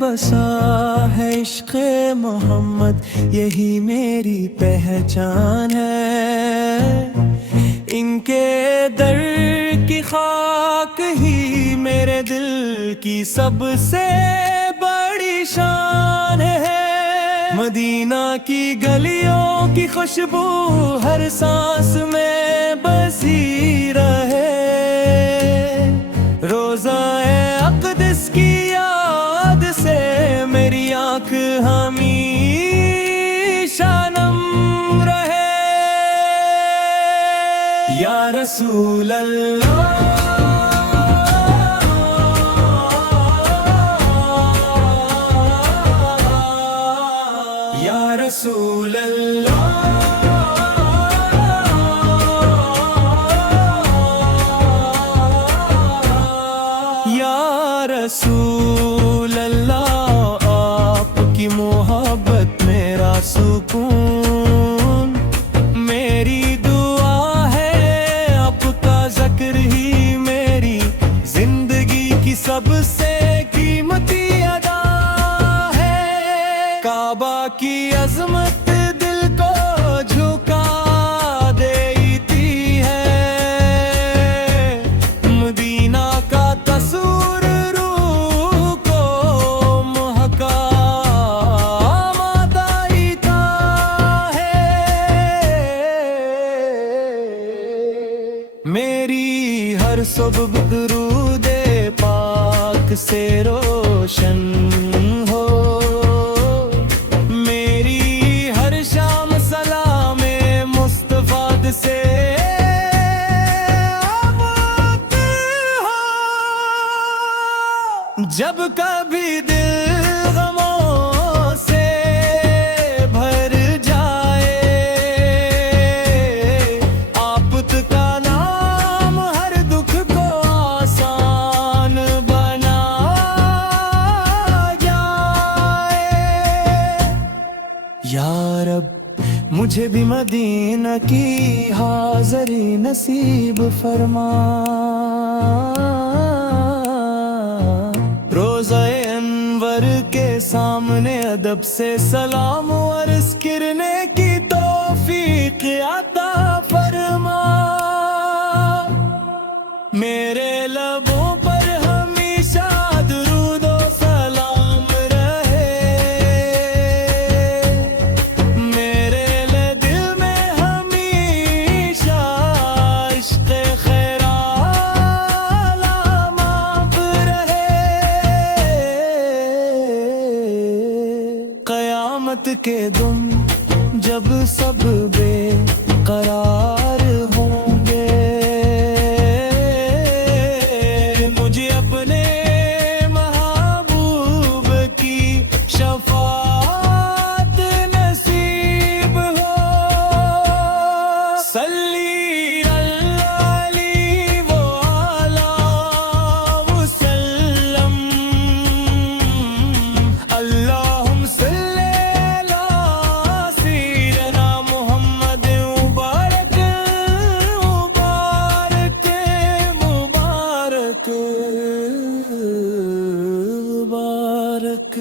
بسا ہے عشق محمد، یہی میری پہچان ہے۔ ان کے در کی خاک ہی میرے دل کی سب سے بڑی شان ہے۔ مدینہ کی گلیوں کی خوشبو ہر سانس میں بسی رہے، روزہ اقدس کی یاد سے میری آنکھ ہمیشہ نم رہے۔ یا رسول اللہ، یا رسول اللہ، یا رسول اللہ، آپ کی محبت میرا سکون، میری دعا ہے آپ کا ذکر ہی میری زندگی کی سب سے قیمتی ادا ہے۔ کعبہ کی عظمت دل کو جھکا دیتی ہے، مدینہ کا تصور روح کو مہکا دیتا ہے۔ میری ہر صبح درود پاک سے روشن ہو، میری ہر شام سلام مصطفیٰ سے آباد ہو۔ جب کبھی دل غموں سے بھر جائے، آپت کا نام ہر دکھ کو آسان بنا جائے۔ یا رب مجھے بھی مدینہ کی حاضری نصیب فرما، روضہ انور کے سامنے ادب سے سلام عرض کرنے کی توفیق عطا فرما۔ میرے لبوں پر ہمیشہ درود و سلام رہے، میرے دل میں ہمیشہ عشق خیر علامات رہے۔ قیامت کے دن جب سب بے قرار ہوں گے، مجھے اپنے محبوب کی شفاعت نصیب ہو۔ صلی اللہ علیہ وآلہ وسلم، اللہم صلی علی سیدنا محمد، مبارک مبارک مبارک مبارک۔